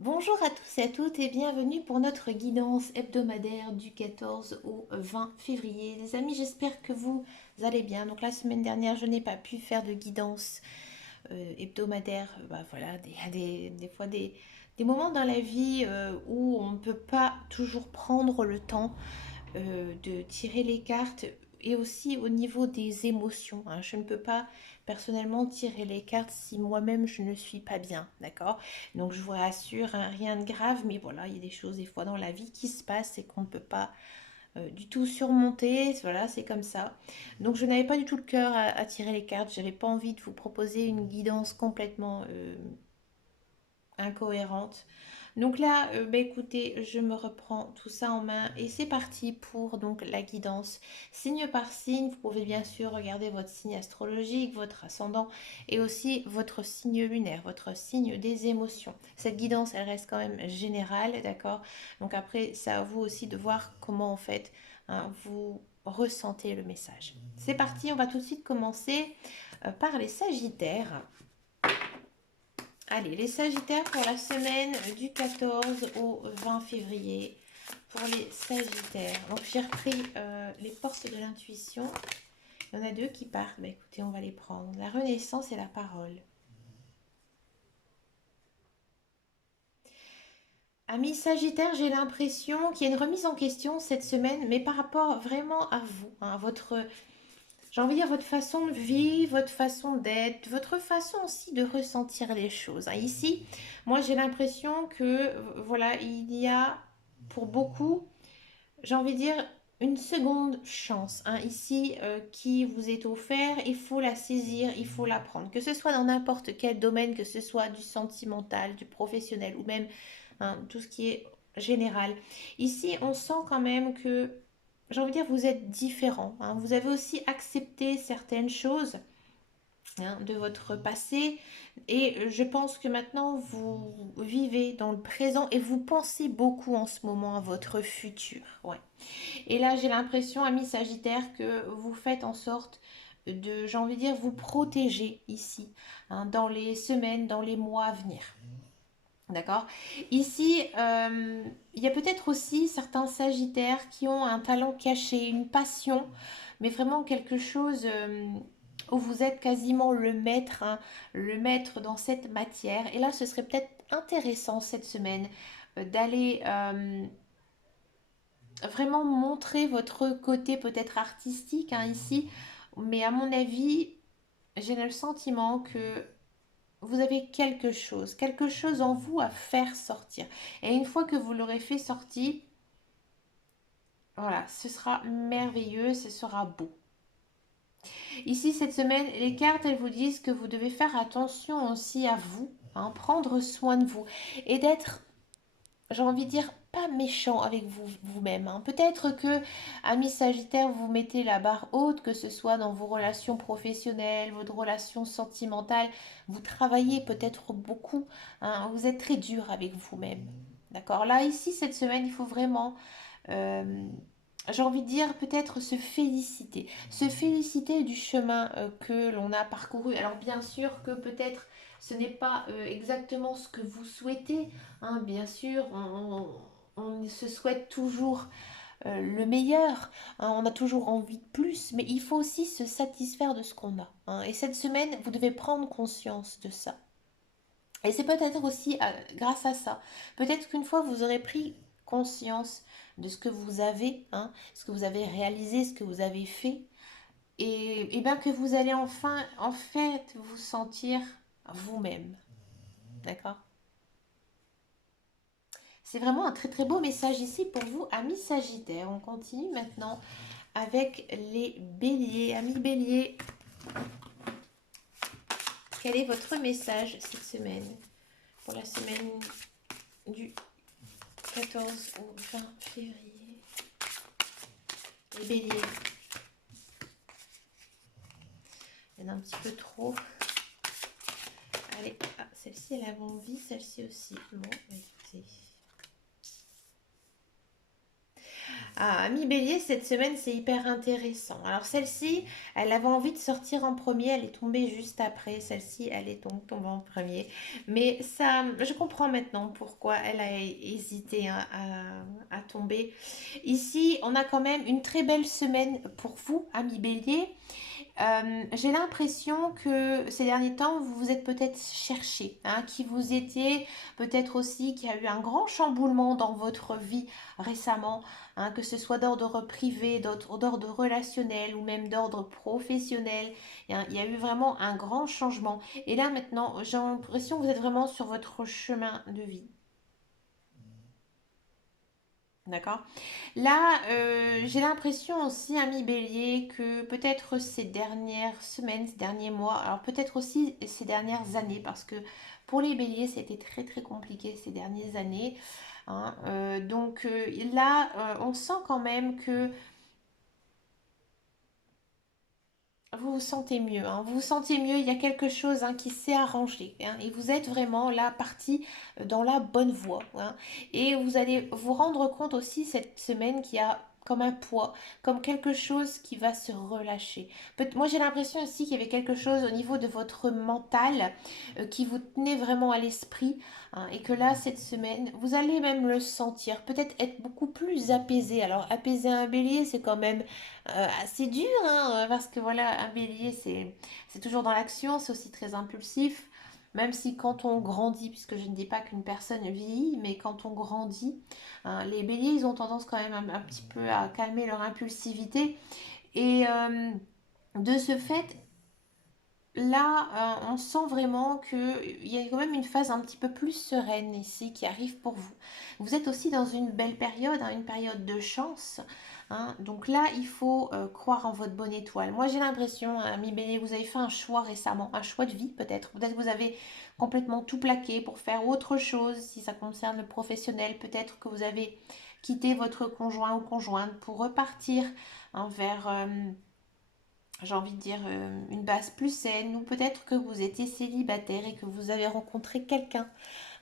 Bonjour à tous et à toutes et bienvenue pour notre guidance hebdomadaire du 14 au 20 février. Les amis, j'espère que vous allez bien. Donc la semaine dernière, je n'ai pas pu faire de guidance hebdomadaire. Voilà, des fois des moments dans la vie où on ne peut pas toujours prendre le temps de tirer les cartes et aussi au niveau des émotions, hein. Je ne peux pas personnellement tirer les cartes si moi-même je ne suis pas bien, d'accord? Donc je vous rassure, hein, rien de grave, mais voilà, il y a des choses des fois dans la vie qui se passent et qu'on ne peut pas du tout surmonter, voilà, c'est comme ça. Donc je n'avais pas du tout le cœur à tirer les cartes, j'avais pas envie de vous proposer une guidance complètement incohérente. Donc là, écoutez, je me reprends tout ça en main et c'est parti pour donc la guidance signe par signe. Vous pouvez bien sûr regarder votre signe astrologique, votre ascendant et aussi votre signe lunaire, votre signe des émotions. Cette guidance, elle reste quand même générale, d'accord? Donc après, c'est à vous aussi de voir comment en fait hein, vous ressentez le message. C'est parti, on va tout de suite commencer par les Sagittaires. Allez, les Sagittaires pour la semaine du 14 au 20 février. Pour les Sagittaires. Donc j'ai repris les portes de l'intuition. Il y en a deux qui partent. Bah, écoutez, on va les prendre. La renaissance et la parole. Amis Sagittaires, j'ai l'impression qu'il y a une remise en question cette semaine, mais par rapport vraiment à vous, hein, à votre, j'ai envie de dire votre façon de vivre, votre façon d'être, votre façon aussi de ressentir les choses, hein. Ici, moi j'ai l'impression que voilà, il y a pour beaucoup, j'ai envie de dire une seconde chance, hein, ici qui vous est offert, il faut la saisir, il faut la prendre, que ce soit dans n'importe quel domaine, que ce soit du sentimental, du professionnel ou même hein, tout ce qui est général. Ici, on sent quand même que, j'ai envie de dire, vous êtes différent, hein. Vous avez aussi accepté certaines choses hein, de votre passé et je pense que maintenant vous vivez dans le présent et vous pensez beaucoup en ce moment à votre futur. Ouais. Et là, j'ai l'impression, ami Sagittaire, que vous faites en sorte de, j'ai envie de dire, vous protéger ici, hein, dans les semaines, dans les mois à venir. D'accord. Ici, il y a peut-être aussi certains Sagittaires qui ont un talent caché, une passion, mais vraiment quelque chose où vous êtes quasiment hein, le maître dans cette matière. Et là, ce serait peut-être intéressant cette semaine d'aller vraiment montrer votre côté peut-être artistique hein, ici. Mais à mon avis, j'ai le sentiment que vous avez quelque chose en vous à faire sortir. Et une fois que vous l'aurez fait sortir, voilà, ce sera merveilleux, ce sera beau. Ici, cette semaine, les cartes, elles vous disent que vous devez faire attention aussi à vous, hein, prendre soin de vous et d'être j'ai envie de dire, pas méchant avec vous-même, hein. Peut-être que, ami Sagittaire, vous mettez la barre haute, que ce soit dans vos relations professionnelles, votre relations sentimentales. Vous travaillez peut-être beaucoup, hein. Vous êtes très dur avec vous-même. D'accord? Là, ici, cette semaine, il faut vraiment euh, j'ai envie de dire peut-être se féliciter du chemin que l'on a parcouru. Alors bien sûr que peut-être ce n'est pas exactement ce que vous souhaitez, hein, bien sûr, on se souhaite toujours le meilleur, hein, on a toujours envie de plus, mais il faut aussi se satisfaire de ce qu'on a, hein. Et cette semaine, vous devez prendre conscience de ça. Et c'est peut-être aussi grâce à ça, peut-être qu'une fois vous aurez pris conscience de ce que vous avez, hein, ce que vous avez réalisé, ce que vous avez fait, et bien que vous allez enfin, en fait, vous sentir vous-même. D'accord? C'est vraiment un très très beau message ici pour vous, amis Sagittaires. On continue maintenant avec les béliers. Amis béliers, quel est votre message cette semaine? Pour la semaine du 14 au 20 février. Les béliers, il y en a un petit peu trop. Allez, ah, celle-ci elle a envie, celle-ci aussi. Bon, écoutez. Ah, Ami Bélier, cette semaine, c'est hyper intéressant. Alors celle-ci, elle avait envie de sortir en premier, elle est tombée juste après. Celle-ci, elle est donc tombée en premier. Mais ça, je comprends maintenant pourquoi elle a hésité hein, à tomber. Ici, on a quand même une très belle semaine pour vous, Ami Bélier. J'ai l'impression que ces derniers temps, vous vous êtes peut-être cherché, hein, qui vous étiez, peut-être aussi qu'il y a eu un grand chamboulement dans votre vie récemment, hein, que ce soit d'ordre privé, d'ordre relationnel ou même d'ordre professionnel. Il y a eu vraiment un grand changement. Et là maintenant, j'ai l'impression que vous êtes vraiment sur votre chemin de vie. D'accord. Là, j'ai l'impression aussi, ami Bélier, que peut-être ces dernières semaines, ces derniers mois, alors peut-être aussi ces dernières années, parce que pour les Béliers, c'était très très compliqué ces dernières années, hein. Là, on sent quand même que vous vous sentez mieux, hein. Vous vous sentez mieux, il y a quelque chose hein, qui s'est arrangé, hein, et vous êtes vraiment là parti dans la bonne voie, hein. Et vous allez vous rendre compte aussi cette semaine qu'il y a comme un poids, comme quelque chose qui va se relâcher. Moi j'ai l'impression aussi qu'il y avait quelque chose au niveau de votre mental qui vous tenait vraiment à l'esprit, hein, et que là cette semaine vous allez même le sentir, peut-être être beaucoup plus apaisé. Alors apaiser un bélier c'est quand même assez dur, hein, parce que voilà, un bélier, c'est toujours dans l'action, c'est aussi très impulsif. Même si quand on grandit, puisque je ne dis pas qu'une personne vieillit, mais quand on grandit, hein, les béliers, ils ont tendance quand même un petit peu à calmer leur impulsivité. Et de ce fait, là, on sent vraiment qu'il y a quand même une phase un petit peu plus sereine ici qui arrive pour vous. Vous êtes aussi dans une belle période, hein, une période de chance, hein. Donc là, il faut croire en votre bonne étoile. Moi, j'ai l'impression, ami Bélier, vous avez fait un choix récemment, un choix de vie peut-être. Peut-être que vous avez complètement tout plaqué pour faire autre chose, si ça concerne le professionnel. Peut-être que vous avez quitté votre conjoint ou conjointe pour repartir hein, vers j'ai envie de dire, une base plus saine, ou peut-être que vous étiez célibataire et que vous avez rencontré quelqu'un,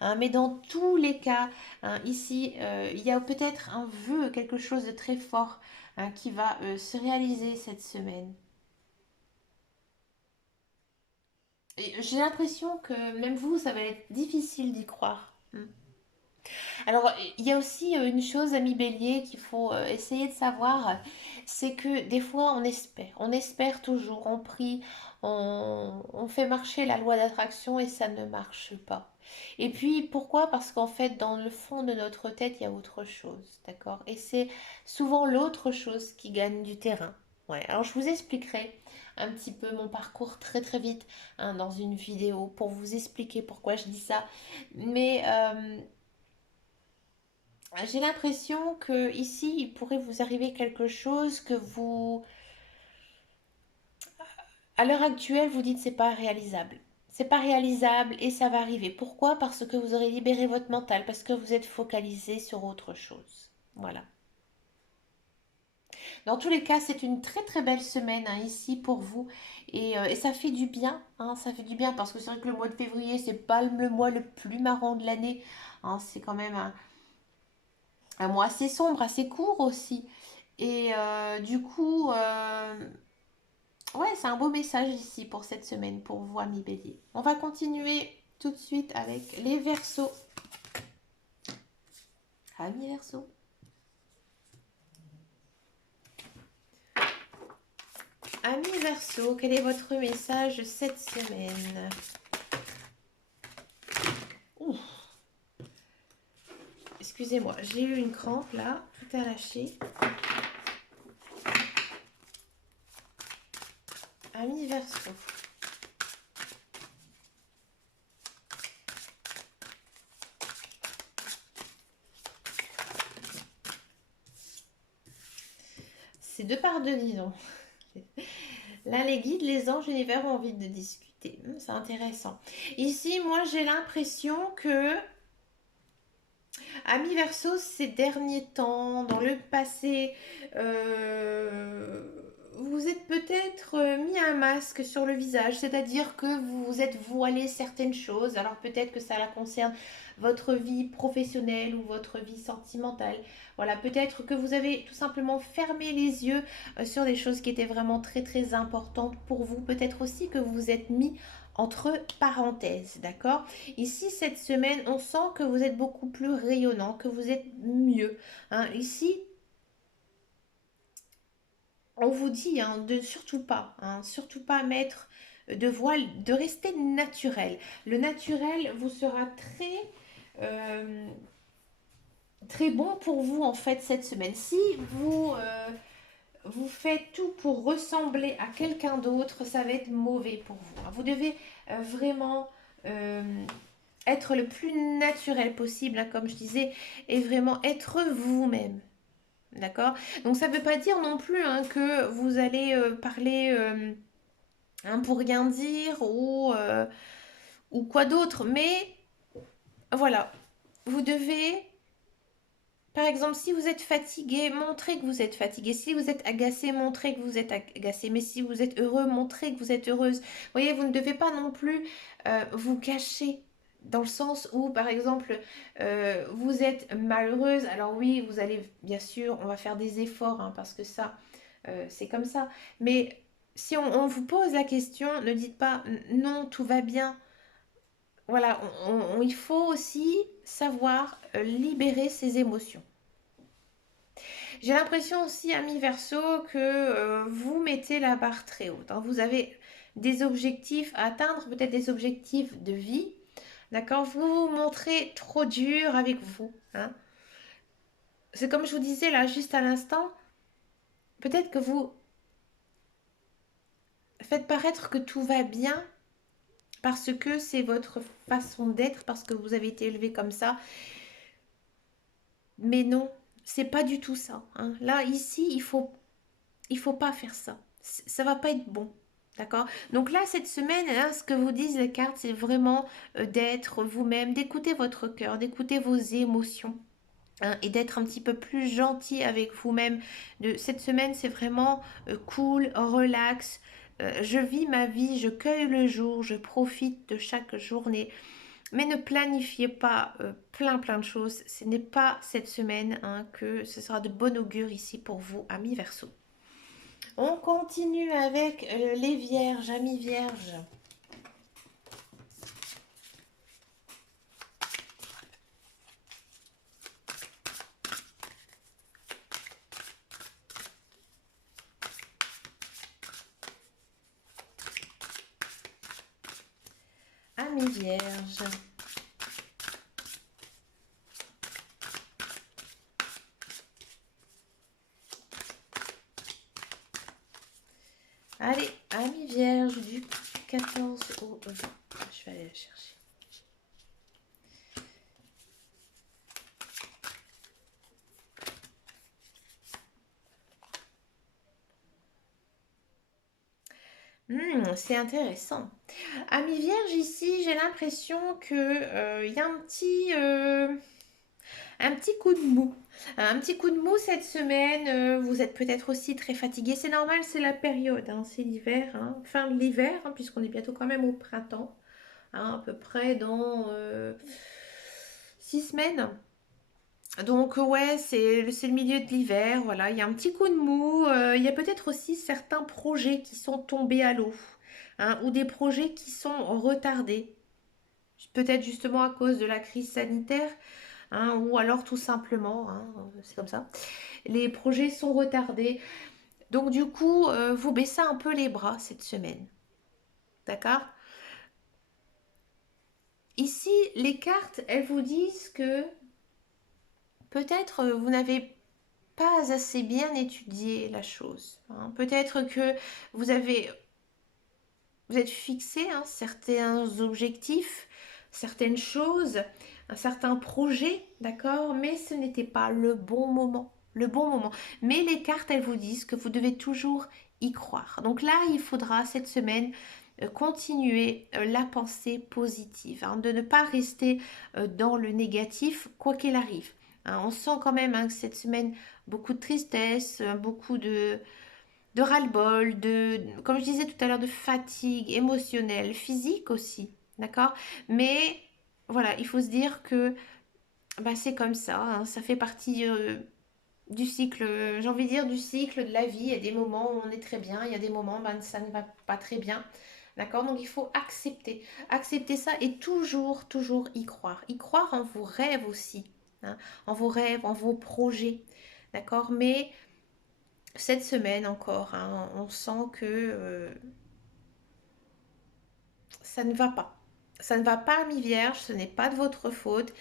hein. Mais dans tous les cas, hein, ici, il y a peut-être un vœu, quelque chose de très fort hein, qui va se réaliser cette semaine. Et j'ai l'impression que même vous, ça va être difficile d'y croire. Alors, il y a aussi une chose, ami Bélier, qu'il faut essayer de savoir, c'est que des fois, on espère toujours, on prie, on fait marcher la loi d'attraction et ça ne marche pas. Et puis, pourquoi? Parce qu'en fait, dans le fond de notre tête, il y a autre chose, d'accord? Et c'est souvent l'autre chose qui gagne du terrain. Ouais, alors je vous expliquerai un petit peu mon parcours très très vite hein, dans une vidéo pour vous expliquer pourquoi je dis ça. Mais j'ai l'impression que ici, il pourrait vous arriver quelque chose que vous, à l'heure actuelle, vous dites c'est pas réalisable. C'est pas réalisable et ça va arriver. Pourquoi? Parce que vous aurez libéré votre mental, parce que vous êtes focalisé sur autre chose. Voilà. Dans tous les cas, c'est une très très belle semaine hein, ici pour vous et ça fait du bien. Hein, ça fait du bien parce que c'est vrai que le mois de février, c'est pas le mois le plus marrant de l'année. Hein, c'est quand même un mois assez sombre, assez court aussi. Et du coup, ouais, c'est un beau message ici pour cette semaine, pour vous, amis bélier. On va continuer tout de suite avec les versos. Amis versos. Amis versos, quel est votre message cette semaine? Ouh, excusez-moi, j'ai eu une crampe là, tout a lâché. Amis versos. C'est deux par deux, disons. Là, les guides, les anges, l'univers ont envie de discuter. C'est intéressant. Ici, moi, j'ai l'impression que Ami Verseau, ces derniers temps, dans le passé, euh, vous êtes peut-être mis un masque sur le visage, c'est-à-dire que vous vous êtes voilé certaines choses. Alors peut-être que ça la concerne votre vie professionnelle ou votre vie sentimentale. Voilà, peut-être que vous avez tout simplement fermé les yeux sur des choses qui étaient vraiment très très importantes pour vous. Peut-être aussi que vous vous êtes mis entre parenthèses, d'accord? Ici, cette semaine, on sent que vous êtes beaucoup plus rayonnant, que vous êtes mieux, hein. Ici, on vous dit de surtout pas mettre de voile, de rester naturel. Le naturel vous sera euh, très bon pour vous en fait cette semaine. Si vous faites tout pour ressembler à quelqu'un d'autre, ça va être mauvais pour vous, hein. Vous devez vraiment euh, être le plus naturel possible, hein, comme je disais, et vraiment être vous-même. D'accord? Donc ça ne veut pas dire non plus que vous allez parler pour rien dire ou quoi d'autre. Mais voilà, vous devez, par exemple, si vous êtes fatigué, montrez que vous êtes fatigué. Si vous êtes agacé, montrez que vous êtes agacé. Mais si vous êtes heureux, montrez que vous êtes heureuse. Vous voyez, vous ne devez pas non plus vous cacher. Dans le sens où, par exemple, vous êtes malheureuse. Alors oui, vous allez, bien sûr, on va faire des efforts, hein, parce que ça, c'est comme ça. Mais si on vous pose la question, ne dites pas non, tout va bien. Voilà, il faut aussi savoir libérer ses émotions. J'ai l'impression aussi, ami Verseau, que vous mettez la barre très haute, hein. Vous avez des objectifs à atteindre, peut-être des objectifs de vie. D'accord? Vous vous montrez trop dur avec vous, hein. C'est comme je vous disais là, juste à l'instant, peut-être que vous faites paraître que tout va bien parce que c'est votre façon d'être, parce que vous avez été élevé comme ça. Mais non, c'est pas du tout ça, hein. Là, ici, il faut pas faire ça. Ça va pas être bon. D'accord? Donc là, cette semaine, hein, ce que vous disent les cartes, c'est vraiment d'être vous-même, d'écouter votre cœur, d'écouter vos émotions, hein, et d'être un petit peu plus gentil avec vous-même. Cette semaine, c'est vraiment cool, relax. Je vis ma vie, je cueille le jour, je profite de chaque journée. Mais ne planifiez pas plein de choses. Ce n'est pas cette semaine, hein, que ce sera de bon augure ici pour vous, amis Verseau. On continue avec les vierges, amis vierges. Amis vierges. Allez, amis vierges du 14 au 20. Je vais aller la chercher. C'est intéressant. Amis vierges, ici, j'ai l'impression que y a un petit coup de mou. Un petit coup de mou cette semaine. Vous êtes peut-être aussi très fatigué. C'est normal, c'est la période, hein, c'est l'hiver, hein, fin de l'hiver, hein, puisqu'on est bientôt quand même au printemps, hein, à peu près dans 6 semaines. Donc ouais, c'est le milieu de l'hiver, voilà, il y a un petit coup de mou, il y a peut-être aussi certains projets qui sont tombés à l'eau, hein, ou des projets qui sont retardés, peut-être justement à cause de la crise sanitaire, hein, ou alors tout simplement, hein, c'est comme ça, les projets sont retardés. Donc du coup, vous baissez un peu les bras cette semaine, d'accord? Ici, les cartes, elles vous disent que peut-être vous n'avez pas assez bien étudié la chose, hein. Peut-être que vous avez, vous êtes fixé, hein, certains objectifs, certaines choses, un certain projet, d'accord, mais ce n'était pas le bon moment. Le bon moment. Mais les cartes, elles vous disent que vous devez toujours y croire. Donc là, il faudra cette semaine continuer la pensée positive, hein, de ne pas rester dans le négatif, quoi qu'il arrive, hein. On sent quand même, hein, que cette semaine, beaucoup de tristesse, beaucoup de de ras-le-bol, comme je disais tout à l'heure, de fatigue émotionnelle, physique aussi, d'accord? Mais voilà, il faut se dire que bah, c'est comme ça, hein, ça fait partie du cycle, j'ai envie de dire du cycle de la vie. Il y a des moments où on est très bien, il y a des moments où ça ne va pas très bien. D'accord? Donc il faut accepter ça et toujours, toujours y croire en vos rêves aussi, hein, en vos rêves, en vos projets. D'accord? Mais cette semaine encore, hein, on sent que ça ne va pas. Ça ne va pas, ami Vierge, ce n'est pas de votre faute.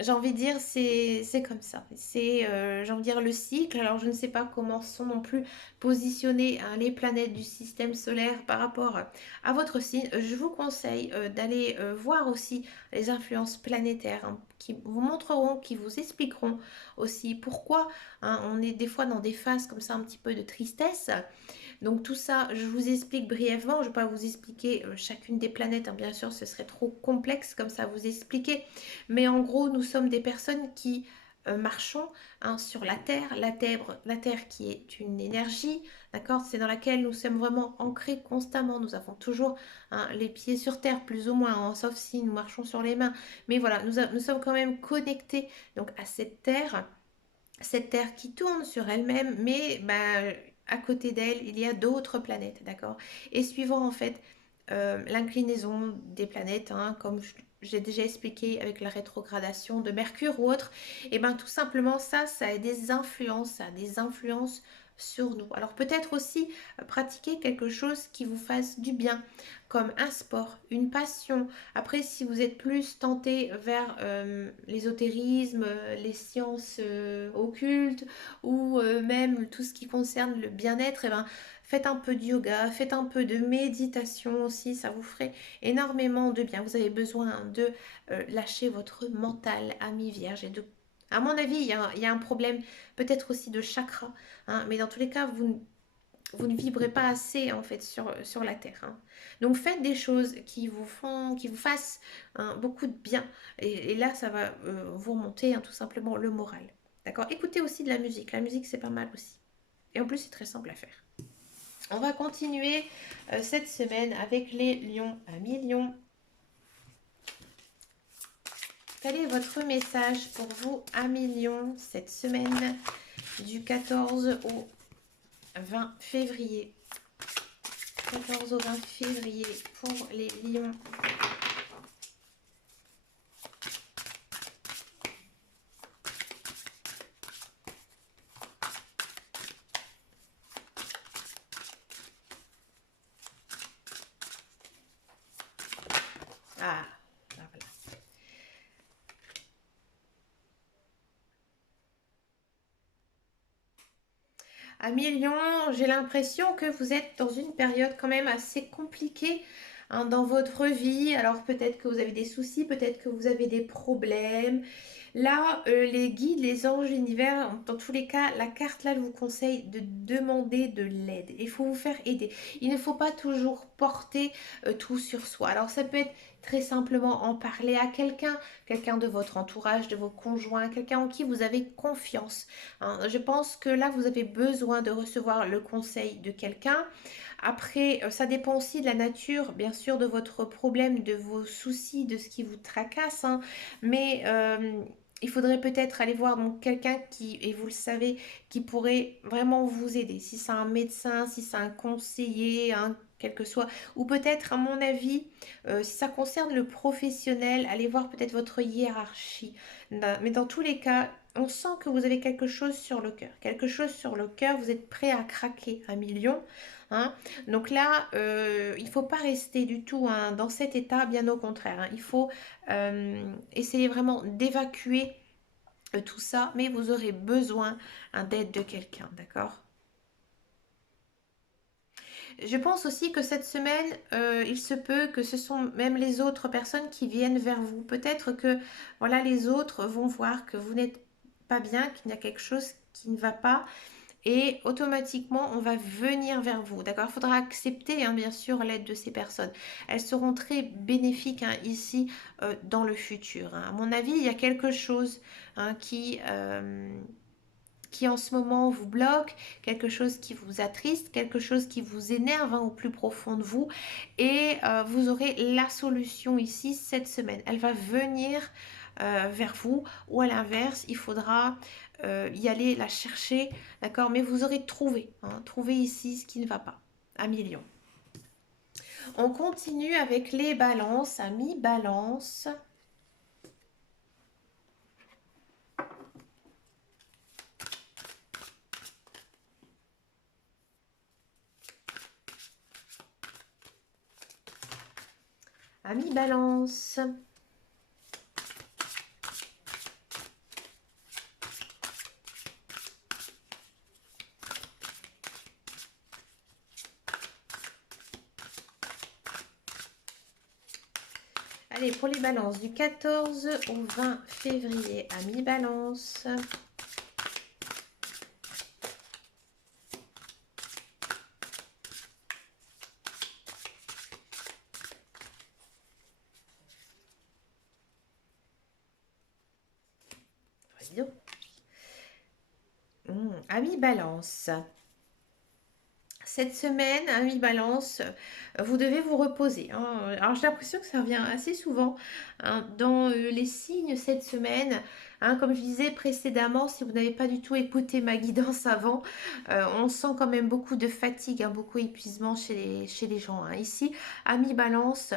J'ai envie de dire, c'est comme ça. C'est, j'ai envie de dire, le cycle. Alors, je ne sais pas comment sont non plus positionnées hein, les planètes du système solaire par rapport à votre signe. Je vous conseille d'aller voir aussi les influences planétaires hein, qui vous montreront, qui vous expliqueront aussi pourquoi hein, on est des fois dans des phases comme ça, un petit peu de tristesse. Donc tout ça, je vous explique brièvement. Je ne vais pas vous expliquer chacune des planètes, hein, bien sûr, ce serait trop complexe comme ça à vous expliquer. Mais en gros, nous sommes des personnes qui marchons hein, sur la terre qui est une énergie, d'accord? C'est dans laquelle nous sommes vraiment ancrés constamment. Nous avons toujours hein, les pieds sur terre, plus ou moins, hein, sauf si nous marchons sur les mains. Mais voilà, nous sommes quand même connectés donc à cette Terre qui tourne sur elle-même, mais bah, à côté d'elle, il y a d'autres planètes, d'accord? Et suivant en fait l'inclinaison des planètes, hein, comme j'ai déjà expliqué avec la rétrogradation de Mercure ou autre, et bien tout simplement ça a des influences, ça a des influences sur nous. Alors peut-être aussi pratiquer quelque chose qui vous fasse du bien, comme un sport, une passion. Après, si vous êtes plus tenté vers l'ésotérisme, les sciences occultes ou même tout ce qui concerne le bien-être, et ben, faites un peu de yoga, faites un peu de méditation aussi, ça vous ferait énormément de bien. Vous avez besoin de lâcher votre mental, ami vierge, et de à mon avis, il y a un problème peut-être aussi de chakra, hein, mais dans tous les cas, vous ne vibrez pas assez en fait sur la terre. Hein. Donc faites des choses qui vous fassent hein, beaucoup de bien. Et là, ça va vous remonter hein, tout simplement le moral. D'accord? Écoutez aussi de la musique. La musique, c'est pas mal aussi. Et en plus, c'est très simple à faire. On va continuer cette semaine avec les lions. Amis lions, quel est votre message pour vous, amis lions, cette semaine du 14 au 20 février 14 au 20 février pour les lions. Ah, voilà. Amis lions, j'ai l'impression que vous êtes dans une période quand même assez compliquée hein, dans votre vie. Alors peut-être que vous avez des soucis, peut-être que vous avez des problèmes. Là, les guides, les anges, l'univers, dans tous les cas, la carte là vous conseille de demander de l'aide. Il faut vous faire aider. Il ne faut pas toujours porter tout sur soi. Alors ça peut être très simplement en parler à quelqu'un, quelqu'un de votre entourage, de vos conjoints, quelqu'un en qui vous avez confiance. Hein. Je pense que là, vous avez besoin de recevoir le conseil de quelqu'un. Après, ça dépend aussi de la nature, bien sûr, de votre problème, de vos soucis, de ce qui vous tracasse. Hein. Mais il faudrait peut-être aller voir donc quelqu'un qui, et vous le savez, qui pourrait vraiment vous aider. Si c'est un médecin, si c'est un conseiller, hein, quel que soit. Ou peut-être, à mon avis, si ça concerne le professionnel, allez voir peut-être votre hiérarchie. Mais dans tous les cas, on sent que vous avez quelque chose sur le cœur. Quelque chose sur le cœur, vous êtes prêt à craquer un million. Hein. Donc là, il ne faut pas rester du tout hein, dans cet état, bien au contraire. Hein. Il faut essayer vraiment d'évacuer tout ça, mais vous aurez besoin hein, d'aide de quelqu'un, d'accord? Je pense aussi que cette semaine, il se peut que ce sont même les autres personnes qui viennent vers vous. Peut-être que voilà, les autres vont voir que vous n'êtes pas bien, qu'il y a quelque chose qui ne va pas et automatiquement on va venir vers vous. D'accord? Il faudra accepter hein, bien sûr l'aide de ces personnes. Elles seront très bénéfiques hein, ici dans le futur. Hein. À mon avis, il y a quelque chose hein, qui en ce moment vous bloque, quelque chose qui vous attriste, quelque chose qui vous énerve au plus profond de vous. Et vous aurez la solution ici cette semaine. Elle va venir vers vous, ou à l'inverse, il faudra y aller la chercher, d'accord? Mais vous aurez trouvé, hein, trouvé ici ce qui ne va pas, à million. On continue avec les balances, amis balance. Amis balance. Allez, pour les balances, du 14 au 20 février, amis balance. Voyons. Amis balance. Cette semaine, amis balance, vous devez vous reposer, hein. Alors j'ai l'impression que ça revient assez souvent, hein, dans les signes cette semaine. Hein, comme je disais précédemment, si vous n'avez pas du tout écouté ma guidance avant, on sent quand même beaucoup de fatigue, hein, beaucoup d'épuisement chez les gens. Hein. Ici, amis balance,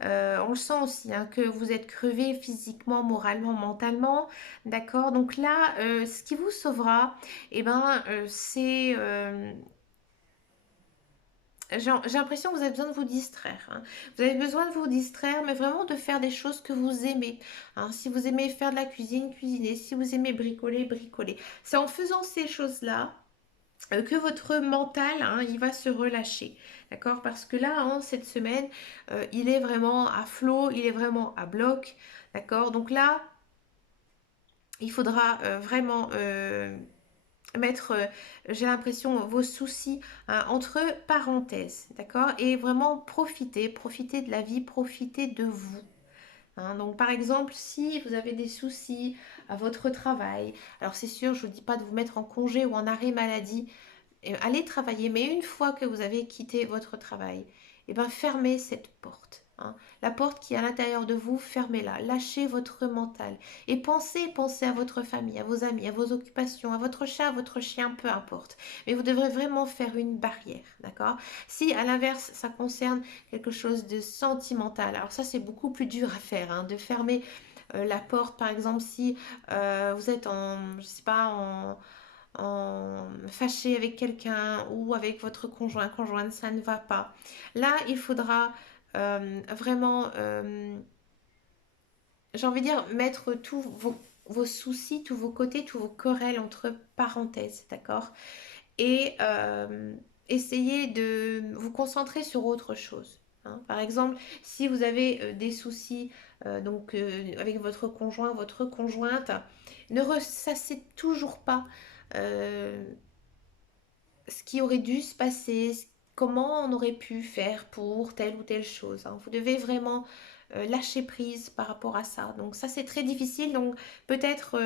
on le sent aussi, hein, que vous êtes crevé physiquement, moralement, mentalement. D'accord. Donc là, ce qui vous sauvera, eh ben, c'est j'ai l'impression que vous avez besoin de vous distraire. Hein. Vous avez besoin de vous distraire, mais vraiment de faire des choses que vous aimez. Hein. Si vous aimez faire de la cuisine, cuisiner. Si vous aimez bricoler, bricoler. C'est en faisant ces choses-là que votre mental, hein, il va se relâcher. D'accord? Parce que là, hein, cette semaine, il est vraiment à flot, il est vraiment à bloc. D'accord? Donc là, il faudra vraiment mettre, j'ai l'impression, vos soucis, hein, entre parenthèses, d'accord? Et vraiment profiter de la vie, profiter de vous. Hein. Donc par exemple, si vous avez des soucis à votre travail, alors c'est sûr, je ne vous dis pas de vous mettre en congé ou en arrêt maladie, allez travailler, mais une fois que vous avez quitté votre travail, eh ben, fermez cette porte. Hein. La porte qui est à l'intérieur de vous, fermez-la. Lâchez votre mental. Et pensez à votre famille, à vos amis, à vos occupations, à votre chat, à votre chien, peu importe. Mais vous devrez vraiment faire une barrière, d'accord? Si à l'inverse, ça concerne quelque chose de sentimental, alors ça c'est beaucoup plus dur à faire, hein, de fermer la porte, par exemple, si vous êtes en, je sais pas, en fâché avec quelqu'un ou avec votre conjoint, conjointe, ça ne va pas. Là, il faudra vraiment, j'ai envie de dire, mettre tous vos soucis, tous vos côtés, tous vos querelles entre parenthèses, d'accord? Et essayer de vous concentrer sur autre chose. Hein. Par exemple, si vous avez des soucis avec votre conjoint, votre conjointe, ne ressassez toujours pas euh, ce qui aurait dû se passer, comment on aurait pu faire pour telle ou telle chose. Hein. Vous devez vraiment lâcher prise par rapport à ça. Donc ça c'est très difficile. Donc peut-être,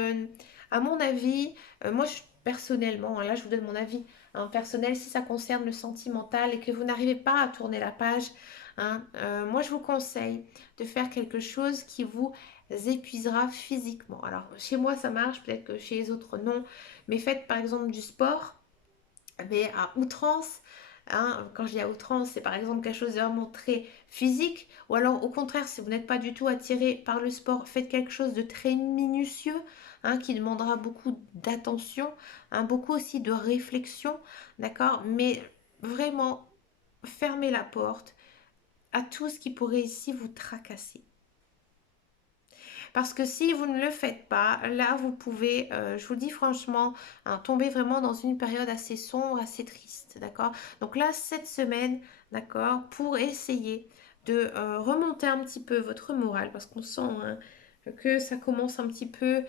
à mon avis, moi personnellement, hein, là je vous donne mon avis, hein, personnel, si ça concerne le sentimental et que vous n'arrivez pas à tourner la page, hein, moi je vous conseille de faire quelque chose qui vous épuisera physiquement. Alors chez moi ça marche, peut-être que chez les autres non, mais faites par exemple du sport mais à outrance. Hein, quand je dis à outrance, c'est par exemple quelque chose de vraiment très physique, ou alors au contraire, si vous n'êtes pas du tout attiré par le sport, faites quelque chose de très minutieux, hein, qui demandera beaucoup d'attention, hein, beaucoup aussi de réflexion, d'accord? Mais vraiment, fermez la porte à tout ce qui pourrait ici vous tracasser. Parce que si vous ne le faites pas, là, vous pouvez, je vous le dis franchement, hein, tomber vraiment dans une période assez sombre, assez triste, d'accord? Donc là, cette semaine, d'accord, pour essayer de remonter un petit peu votre morale, parce qu'on sent, hein, que ça commence un petit peu,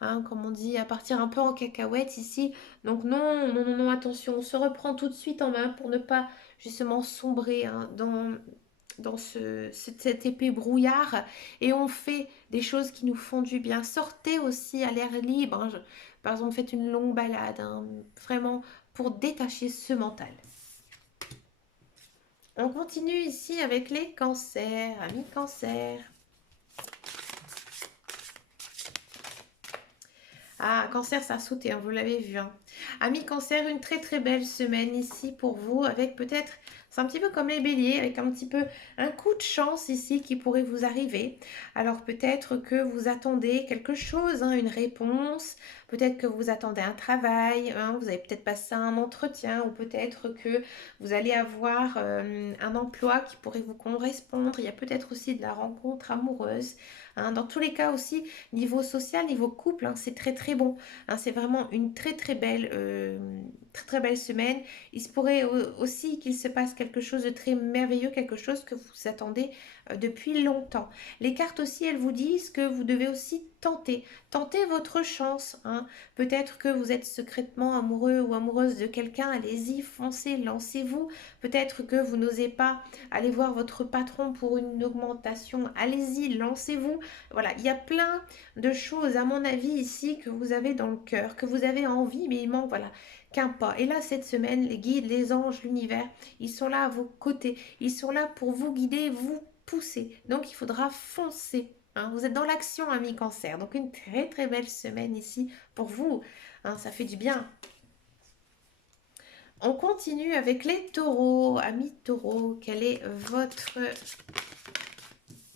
hein, comme on dit, à partir un peu en cacahuète ici. Donc non, non, non, non, attention, on se reprend tout de suite en main pour ne pas justement sombrer, hein, dans cette épée brouillard et on fait des choses qui nous font du bien. Sortez aussi à l'air libre, hein. Par exemple, faites une longue balade, hein, vraiment pour détacher ce mental. On continue ici avec les cancers, amis cancers. Ah, cancer, ça a sauté, hein, vous l'avez vu, hein. Amis cancer, une très très belle semaine ici pour vous, avec peut-être, c'est un petit peu comme les béliers, avec un petit peu un coup de chance ici qui pourrait vous arriver. Alors peut-être que vous attendez quelque chose, hein, une réponse, peut-être que vous attendez un travail, hein, vous avez peut-être passé un entretien, ou peut-être que vous allez avoir un emploi qui pourrait vous correspondre. Il y a peut-être aussi de la rencontre amoureuse, hein. Dans tous les cas aussi, niveau social, niveau couple, hein, c'est très très bon, hein. C'est vraiment une très très belle semaine. Il se pourrait aussi qu'il se passe quelque chose de très merveilleux, quelque chose que vous attendez depuis longtemps. Les cartes aussi, elles vous disent que vous devez aussi tenter votre chance, hein. Peut-être que vous êtes secrètement amoureux ou amoureuse de quelqu'un, allez-y, foncez, lancez-vous. Peut-être que vous n'osez pas aller voir votre patron pour une augmentation, allez-y, lancez-vous. Voilà, il y a plein de choses, à mon avis, ici, que vous avez dans le cœur, que vous avez envie, mais il manque, voilà, qu'un pas. Et là, cette semaine, les guides, les anges, l'univers, ils sont là à vos côtés. Ils sont là pour vous guider, vous pousser. Donc, il faudra foncer, hein. Vous êtes dans l'action, ami cancer. Donc, une très, très belle semaine ici pour vous, hein. Ça fait du bien. On continue avec les taureaux. Amis taureaux, quel est votre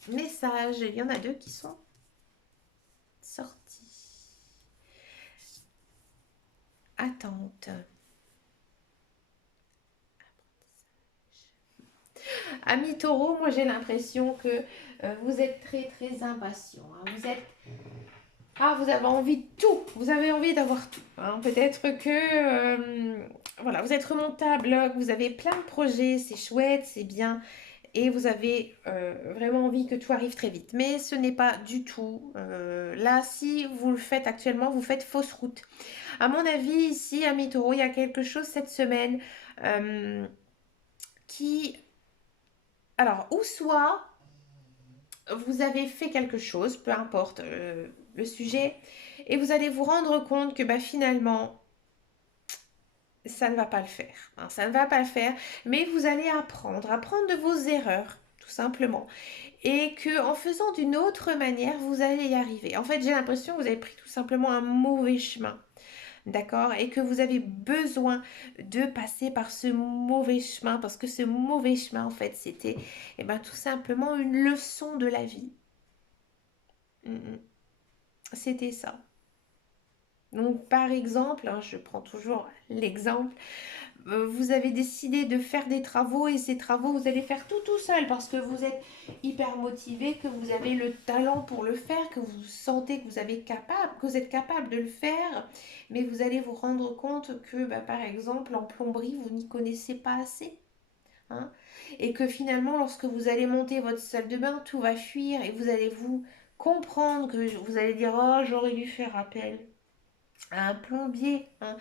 message? Il y en a deux qui sont sortis. Attente. Amis taureau, moi j'ai l'impression que vous êtes très très impatient, hein. Vous avez envie de tout, vous avez envie d'avoir tout, hein. Peut-être que voilà, vous êtes remonté à bloc, vous avez plein de projets, c'est chouette, c'est bien, et vous avez vraiment envie que tout arrive très vite. Mais ce n'est pas du tout. Là, si vous le faites actuellement, vous faites fausse route. À mon avis, ici, amis taureau, il y a quelque chose cette semaine euh, qui... Alors, ou soit vous avez fait quelque chose, peu importe le sujet, et vous allez vous rendre compte que bah, finalement, ça ne va pas le faire, hein. Ça ne va pas le faire, mais vous allez apprendre de vos erreurs, tout simplement. Et que en faisant d'une autre manière, vous allez y arriver. En fait, j'ai l'impression que vous avez pris tout simplement un mauvais chemin. D'accord? Et que vous avez besoin de passer par ce mauvais chemin, parce que ce mauvais chemin, en fait, c'était tout simplement une leçon de la vie. Mm, mm. C'était ça. Donc, par exemple, hein, je prends toujours l'exemple, vous avez décidé de faire des travaux et ces travaux, vous allez faire tout seul parce que vous êtes hyper motivé, que vous avez le talent pour le faire, que vous sentez que que vous êtes capable de le faire, mais vous allez vous rendre compte que, bah, par exemple, en plomberie, vous n'y connaissez pas assez, hein, et que finalement, lorsque vous allez monter votre salle de bain, tout va fuir et vous allez vous comprendre que vous allez dire oh j'aurais dû faire appel à un plombier, hein.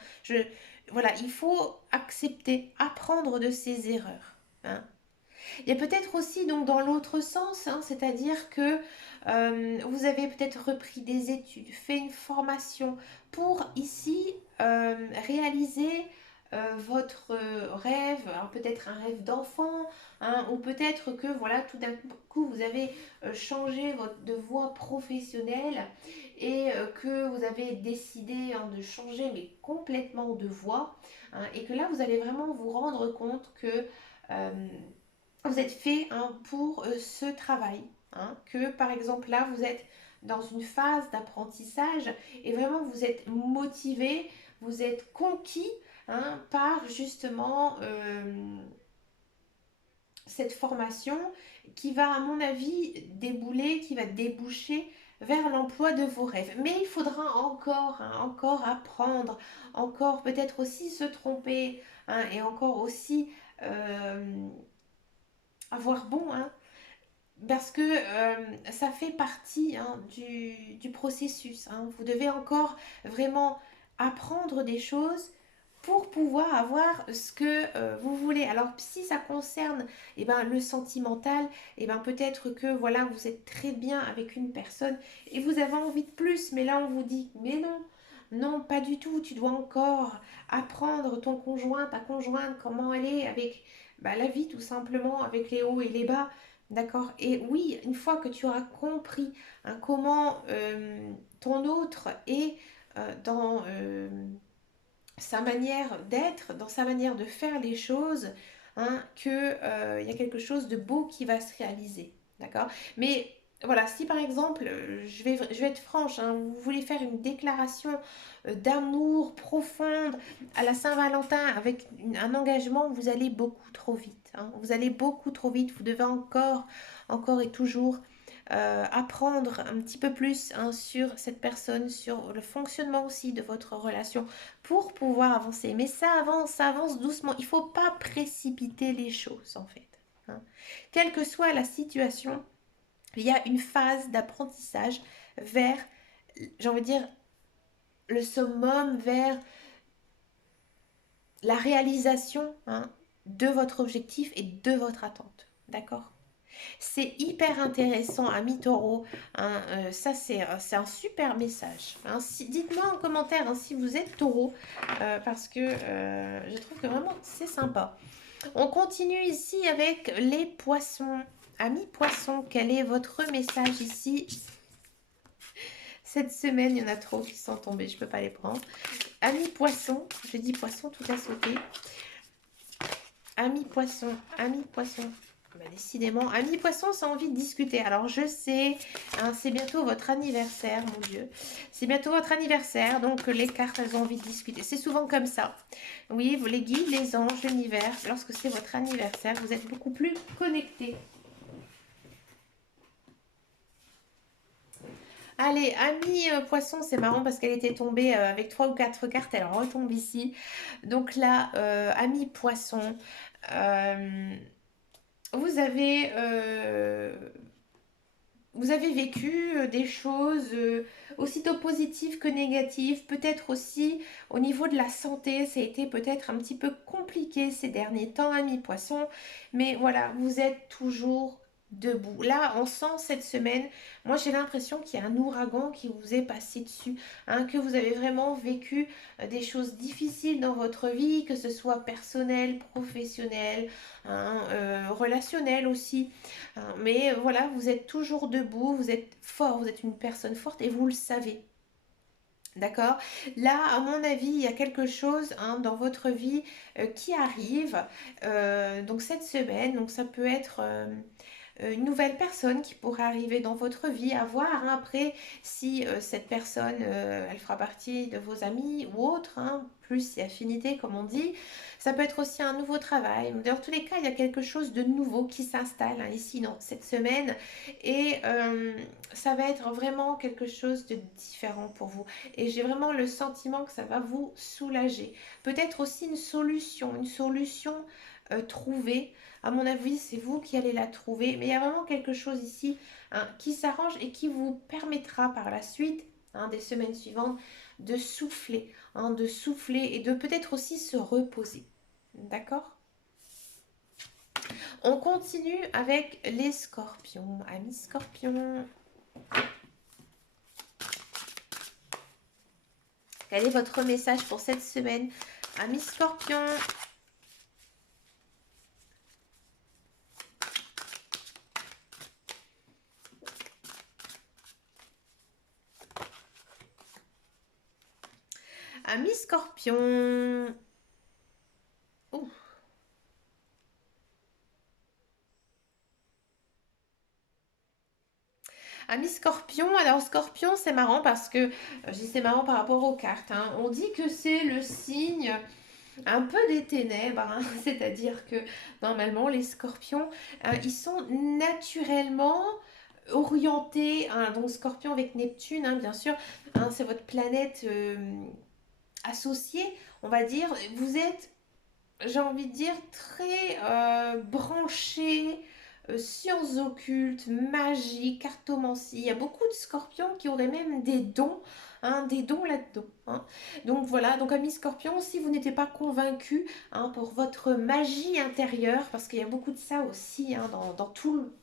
Voilà, il faut accepter, apprendre de ses erreurs, hein. Il y a peut-être aussi donc dans l'autre sens, hein, c'est-à-dire que vous avez peut-être repris des études, fait une formation pour ici réaliser votre rêve, alors peut-être un rêve d'enfant, hein, ou peut-être que voilà tout d'un coup vous avez changé de voie professionnelle et que vous avez décidé, hein, de changer mais complètement de voie, hein, et que là vous allez vraiment vous rendre compte que euh, vous êtes fait, hein, pour ce travail, hein, que par exemple là vous êtes dans une phase d'apprentissage et vraiment vous êtes motivé, vous êtes conquis, hein, par justement cette formation qui va à mon avis débouler, qui va déboucher vers l'emploi de vos rêves. Mais il faudra encore, hein, encore apprendre, encore peut-être aussi se tromper, hein, et encore aussi euh, avoir bon, hein, parce que ça fait partie, hein, du processus, hein. Vous devez encore vraiment apprendre des choses, pour pouvoir avoir ce que vous voulez. Alors si ça concerne le sentimental, peut-être que voilà, vous êtes très bien avec une personne et vous avez envie de plus, mais là on vous dit mais non, non pas du tout, tu dois encore apprendre ton conjoint, ta conjointe, comment elle est avec la vie tout simplement, avec les hauts et les bas. D'accord. Et oui, une fois que tu auras compris comment ton autre est dans sa manière d'être, dans sa manière de faire les choses, que il y a quelque chose de beau qui va se réaliser. D'accord. Mais voilà, si par exemple, je vais être franche, vous voulez faire une déclaration d'amour profonde à la Saint-Valentin avec un engagement, vous allez beaucoup trop vite. Vous allez beaucoup trop vite. Vous devez encore et toujours apprendre un petit peu plus sur cette personne, sur le fonctionnement aussi de votre relation pour pouvoir avancer. Mais ça avance doucement. Il ne faut pas précipiter les choses en fait. hein. Quelle que soit la situation, il y a une phase d'apprentissage vers, j'ai envie de dire, le summum, vers la réalisation de votre objectif et de votre attente. D'accord. C'est hyper intéressant, ami taureau. Ça, c'est un super message. Dites-moi en commentaire si vous êtes taureau, parce que je trouve que vraiment c'est sympa. On continue ici avec les poissons. Amis poissons, quel est votre message ici? Cette semaine, il y en a trop qui sont tombés, je ne peux pas les prendre. Amis poissons, je dis poisson, tout a sauté. Amis poissons, amis poissons. Décidément, amis poissons, ça a envie de discuter. Alors je sais, c'est bientôt votre anniversaire, mon Dieu. C'est bientôt votre anniversaire, donc les cartes, elles ont envie de discuter. C'est souvent comme ça. Oui, vous les guides, les anges, l'univers, lorsque c'est votre anniversaire, vous êtes beaucoup plus connectés. Allez, amis poisson, c'est marrant parce qu'elle était tombée avec 3 ou 4 cartes, elle retombe ici. Donc là, amis poisson, vous avez vécu des choses aussitôt positives que négatives, peut-être aussi au niveau de la santé, ça a été peut-être un petit peu compliqué ces derniers temps, amis poissons, mais voilà, vous êtes toujours debout. Là, on sent cette semaine, moi j'ai l'impression qu'il y a un ouragan qui vous est passé dessus, que vous avez vraiment vécu des choses difficiles dans votre vie, que ce soit personnel, professionnel, relationnel aussi. Mais voilà, vous êtes toujours debout, vous êtes fort, vous êtes une personne forte et vous le savez. D'accord. Là, à mon avis, il y a quelque chose dans votre vie qui arrive. Donc cette semaine, donc ça peut être une nouvelle personne qui pourrait arriver dans votre vie, à voir après si cette personne, elle fera partie de vos amis ou autre, plus et affinité comme on dit. Ça peut être aussi un nouveau travail. Dans tous les cas, il y a quelque chose de nouveau qui s'installe ici dans cette semaine et ça va être vraiment quelque chose de différent pour vous. Et j'ai vraiment le sentiment que ça va vous soulager. Peut-être aussi une solution trouvée. À mon avis, c'est vous qui allez la trouver. Mais il y a vraiment quelque chose ici qui s'arrange et qui vous permettra par la suite, des semaines suivantes, de souffler et de peut-être aussi se reposer. D'accord? On continue avec les scorpions. Amis scorpions. Quel est votre message pour cette semaine? Amis scorpions. Amis scorpions. Ouh. Amis scorpion, alors scorpion c'est marrant parce que, je dis c'est marrant par rapport aux cartes, on dit que c'est le signe un peu des ténèbres, c'est-à-dire que normalement les scorpions, ils sont naturellement orientés, donc scorpion avec Neptune, bien sûr, c'est votre planète associée, on va dire, vous êtes, j'ai envie de dire, très branché, sciences occultes, magie, cartomancie. Il y a beaucoup de scorpions qui auraient même des dons des dons là-dedans. Donc voilà, donc amis scorpions, si vous n'étiez pas convaincu pour votre magie intérieure, parce qu'il y a beaucoup de ça aussi dans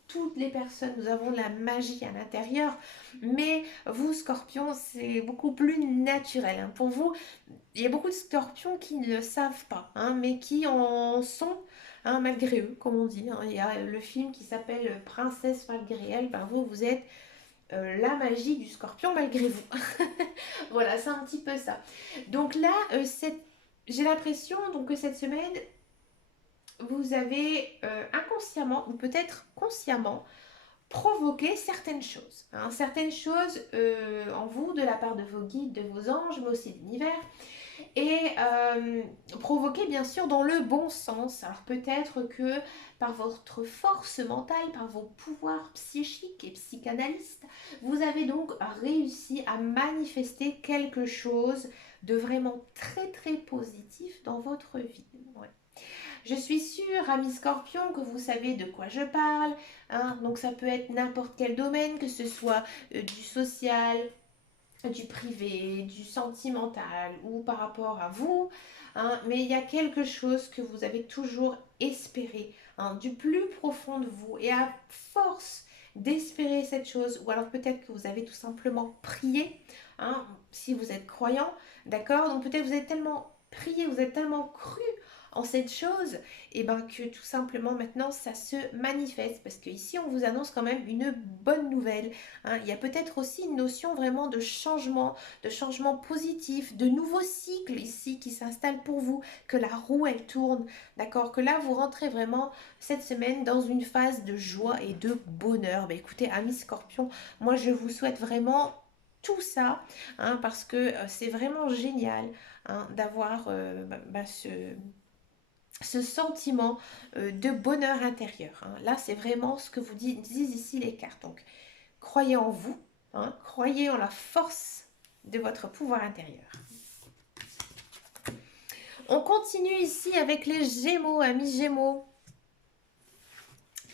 toutes les personnes, nous avons de la magie à l'intérieur, mais vous scorpions, c'est beaucoup plus naturel. Pour vous, il y a beaucoup de scorpions qui ne le savent pas, mais qui en sont malgré eux, comme on dit. Il y a le film qui s'appelle Princesse malgré elle. Ben vous, vous êtes la magie du scorpion malgré vous. Voilà, c'est un petit peu ça. Donc là, j'ai l'impression donc, que cette semaine, vous avez inconsciemment ou peut-être consciemment provoquer certaines choses. Certaines choses en vous, de la part de vos guides, de vos anges, mais aussi de l'univers. Et provoquer bien sûr dans le bon sens. Alors peut-être que par votre force mentale, par vos pouvoirs psychiques et psychanalystes, vous avez donc réussi à manifester quelque chose de vraiment très très positif dans votre vie. Ouais. Je suis sûre, amis scorpions, que vous savez de quoi je parle. Donc ça peut être n'importe quel domaine, que ce soit du social, du privé, du sentimental ou par rapport à vous. Mais il y a quelque chose que vous avez toujours espéré, du plus profond de vous. Et à force d'espérer cette chose, ou alors peut-être que vous avez tout simplement prié, si vous êtes croyant, d'accord. Donc peut-être vous êtes tellement prié, vous êtes tellement cru en cette chose, et ben que tout simplement maintenant ça se manifeste, parce que ici on vous annonce quand même une bonne nouvelle. Il y a peut-être aussi une notion vraiment de changement positif, de nouveau cycle ici qui s'installe pour vous, que la roue elle tourne, d'accord, que là vous rentrez vraiment cette semaine dans une phase de joie et de bonheur. Écoutez, amis scorpions, moi je vous souhaite vraiment tout ça, parce que c'est vraiment génial d'avoir ce sentiment de bonheur intérieur. Là, c'est vraiment ce que vous disent ici les cartes. Donc, croyez en vous, croyez en la force de votre pouvoir intérieur. On continue ici avec les Gémeaux, amis Gémeaux.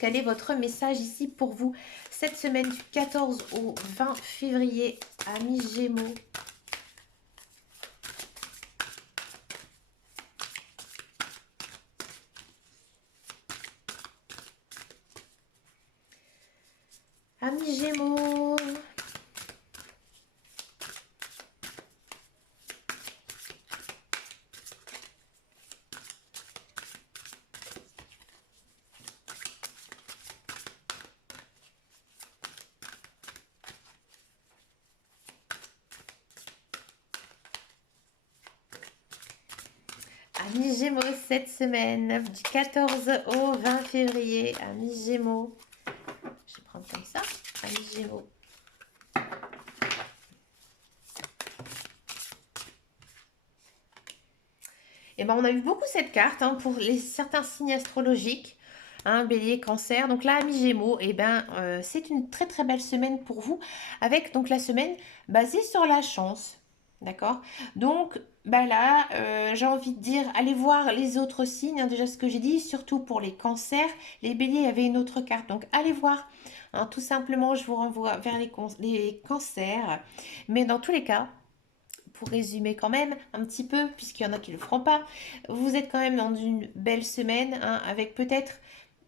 Quel est votre message ici pour vous cette semaine du 14 au 20 février, amis Gémeaux? Amis Gémeaux. Amis Gémeaux, cette semaine, du 14 au 20 février, amis Gémeaux. Je vais prendre comme ça, amis Gémeaux. Et ben, on a eu beaucoup cette carte pour certains signes astrologiques. Bélier, cancer. Donc là, amis Gémeaux, c'est une très très belle semaine pour vous, avec donc la semaine basée sur la chance. D'accord. Donc là, j'ai envie de dire, allez voir les autres signes, déjà ce que j'ai dit, surtout pour les cancers. Les béliers, il y avait une autre carte, donc allez voir. Tout simplement, je vous renvoie vers les cancers. Mais dans tous les cas, pour résumer quand même un petit peu, puisqu'il y en a qui ne le feront pas, vous êtes quand même dans une belle semaine, avec peut-être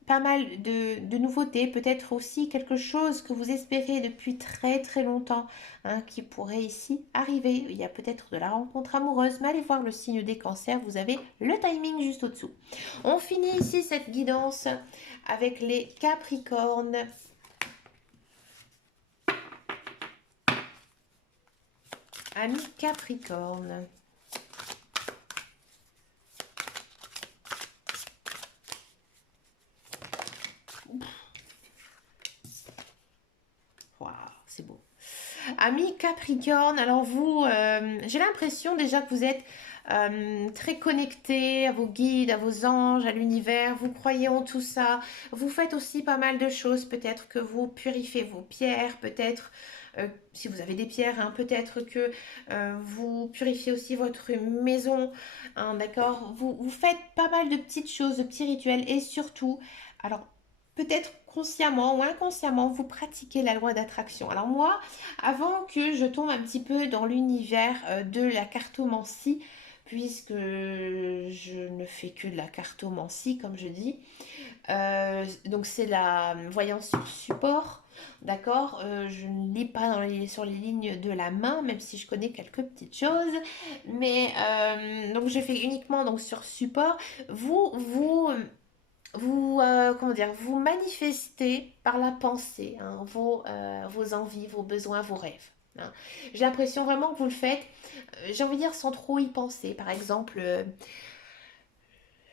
pas mal de nouveautés, peut-être aussi quelque chose que vous espérez depuis très très longtemps, qui pourrait ici arriver. Il y a peut-être de la rencontre amoureuse, mais allez voir le signe des cancers, vous avez le timing juste au-dessous. On finit ici cette guidance avec les Capricornes. Amis Capricorne. Waouh, c'est beau. Amis Capricorne, alors vous, j'ai l'impression déjà que vous êtes très connecté à vos guides, à vos anges, à l'univers, vous croyez en tout ça, vous faites aussi pas mal de choses, peut-être que vous purifiez vos pierres, peut-être si vous avez des pierres, peut-être que vous purifiez aussi votre maison, d'accord, vous faites pas mal de petites choses, de petits rituels et surtout, alors peut-être consciemment ou inconsciemment, vous pratiquez la loi d'attraction. Alors moi, avant que je tombe un petit peu dans l'univers de la cartomancie, puisque je ne fais que de la cartomancie, comme je dis, donc c'est la voyance sur support, d'accord. Je ne lis pas sur les lignes de la main, même si je connais quelques petites choses, mais donc je fais uniquement donc sur support. Vous, comment dire, vous manifestez par la pensée hein, vos envies, vos besoins, vos rêves. Hein. J'ai l'impression vraiment que vous le faites, j'ai envie de dire sans trop y penser. Par exemple,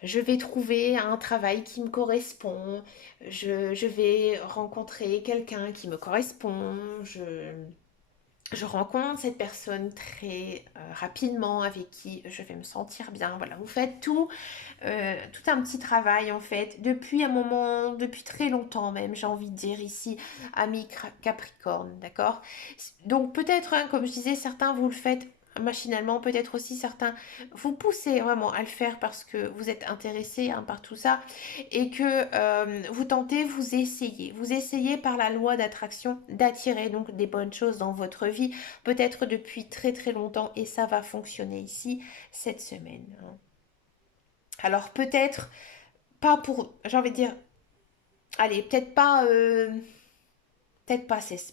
je vais trouver un travail qui me correspond, je vais rencontrer quelqu'un qui me correspond, je rencontre cette personne très rapidement avec qui je vais me sentir bien. Voilà, vous faites tout un petit travail en fait, depuis un moment, depuis très longtemps même, j'ai envie de dire ici, ami Capricorne, d'accord? Donc peut-être, hein, comme je disais, certains vous le faites machinalement, peut-être aussi certains vous poussez vraiment à le faire parce que vous êtes intéressé hein, par tout ça et que vous tentez, vous essayez par la loi d'attraction d'attirer donc des bonnes choses dans votre vie, peut-être depuis très très longtemps et ça va fonctionner ici cette semaine. Hein. Alors peut-être pas pour, j'ai envie de dire, allez, peut-être pas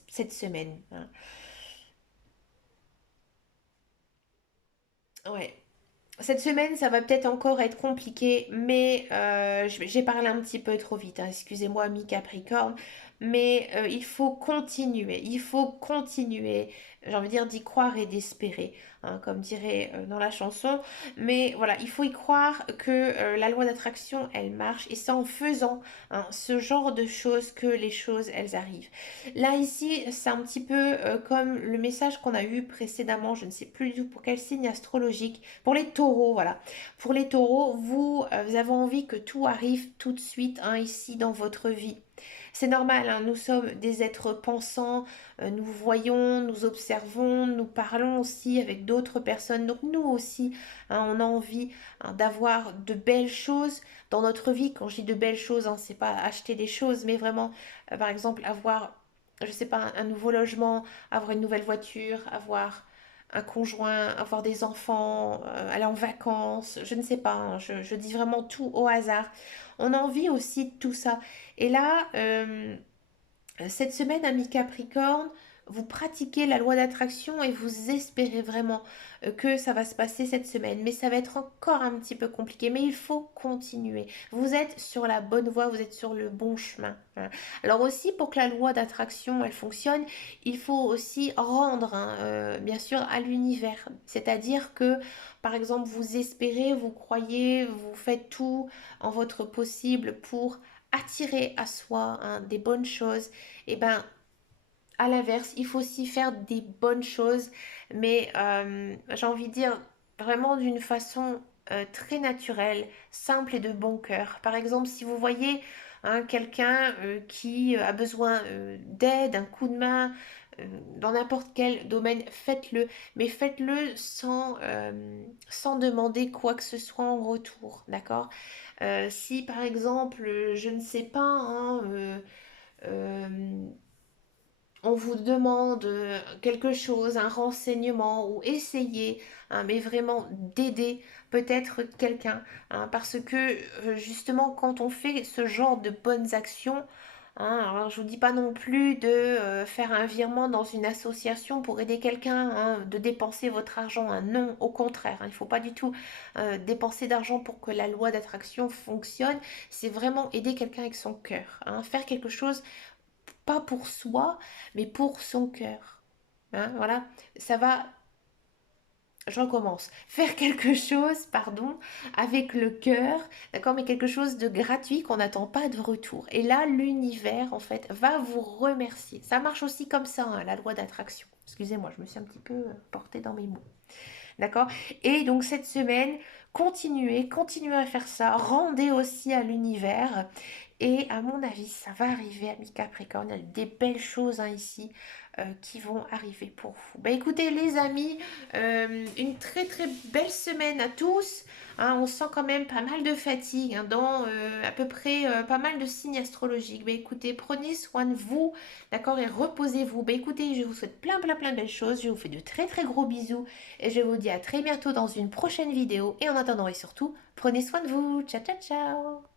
cette semaine. Hein. Ouais. Cette semaine, ça va peut-être encore être compliqué, mais j'ai parlé un petit peu trop vite. Hein, excusez-moi, mi Capricorne, mais il faut continuer. J'ai envie de dire d'y croire et d'espérer, hein, comme dirait dans la chanson. Mais voilà, il faut y croire que la loi d'attraction, elle marche, et c'est en faisant hein, ce genre de choses que les choses, elles arrivent. Là, ici, c'est un petit peu comme le message qu'on a eu précédemment, je ne sais plus du tout pour quel signe astrologique, pour les taureaux, voilà. Pour les taureaux, vous avez envie que tout arrive tout de suite hein, ici dans votre vie. C'est normal, hein, nous sommes des êtres pensants, nous voyons, nous observons, nous parlons aussi avec d'autres personnes. Donc nous aussi, hein, on a envie hein, d'avoir de belles choses dans notre vie. Quand je dis de belles choses, hein, c'est pas acheter des choses, mais vraiment, par exemple, avoir je sais pas, un nouveau logement, avoir une nouvelle voiture, avoir un conjoint, avoir des enfants, aller en vacances, je ne sais pas, hein, je dis vraiment tout au hasard. On a envie aussi de tout ça. Et là, cette semaine, ami Capricorne, vous pratiquez la loi d'attraction et vous espérez vraiment que ça va se passer cette semaine. Mais ça va être encore un petit peu compliqué. Mais il faut continuer. Vous êtes sur la bonne voie, vous êtes sur le bon chemin. Hein. Alors aussi, pour que la loi d'attraction, elle fonctionne, il faut aussi rendre, hein, bien sûr, à l'univers. C'est-à-dire que, par exemple, vous espérez, vous croyez, vous faites tout en votre possible pour attirer à soi hein, des bonnes choses et ben à l'inverse, il faut aussi faire des bonnes choses, mais j'ai envie de dire vraiment d'une façon très naturelle, simple et de bon cœur. Par exemple, si vous voyez hein, quelqu'un qui a besoin d'aide, un coup de main, dans n'importe quel domaine, faites-le, mais faites-le sans demander quoi que ce soit en retour, d'accord? Si par exemple, je ne sais pas, hein, euh, on vous demande quelque chose, un renseignement ou essayer, hein, mais vraiment d'aider peut-être quelqu'un. Hein, parce que justement, quand on fait ce genre de bonnes actions, hein, alors je vous dis pas non plus de faire un virement dans une association pour aider quelqu'un, hein, de dépenser votre argent. Hein. Non, au contraire, hein, il ne faut pas du tout dépenser d'argent pour que la loi d'attraction fonctionne. C'est vraiment aider quelqu'un avec son cœur. Hein, faire quelque chose pas pour soi, mais pour son cœur. Hein, voilà, ça va, je recommence. Faire quelque chose, pardon, avec le cœur, d'accord, mais quelque chose de gratuit qu'on n'attend pas de retour. Et là, l'univers, en fait, va vous remercier. Ça marche aussi comme ça, hein, la loi d'attraction. Excusez-moi, je me suis un petit peu portée dans mes mots. D'accord? Et donc cette semaine, continuez à faire ça. Rendez aussi à l'univers. Et à mon avis, ça va arriver, ami Capricorne. Il y a des belles choses hein, ici. qui vont arriver pour vous. Bah écoutez les amis, une très très belle semaine à tous. Hein, on sent quand même pas mal de fatigue hein, dans à peu près pas mal de signes astrologiques. Bah écoutez, prenez soin de vous, d'accord, et reposez-vous. Bah écoutez, je vous souhaite plein plein plein de belles choses. Je vous fais de très très gros bisous et je vous dis à très bientôt dans une prochaine vidéo. Et en attendant et surtout, prenez soin de vous. Ciao ciao ciao.